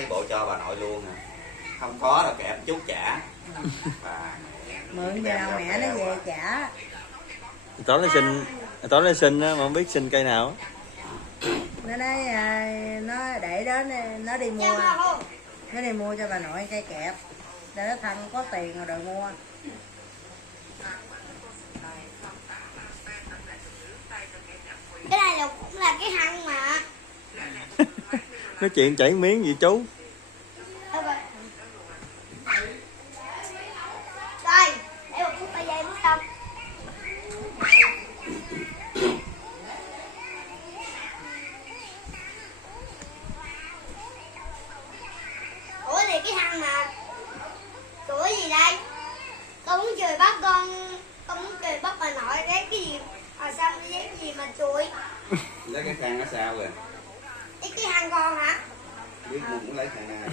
đi bộ cho bà nội luôn à. Không có đâu kẹp chút trả. Bà mượn về nào mẹ nó về trả. tối nó xin á mà không biết xin cây nào. Nó nói nó để đó nó đi mua, nó đi mua cho bà nội cây kẹp để nó thân có tiền rồi mua. Cái này là cũng là cái hăng mà. Nói chuyện chảy miếng gì chú. Rồi, để một phút 3 giây mới xong. Ủa thì cái hăng mà. Tuổi gì đây? Con muốn chơi bắt con muốn chơi bắt bà nội đấy cái gì mà sao cái gì mà chuối. lấy cái khăn ở sao rồi? Cái hăng con hả? Biết muốn lấy khăn nào.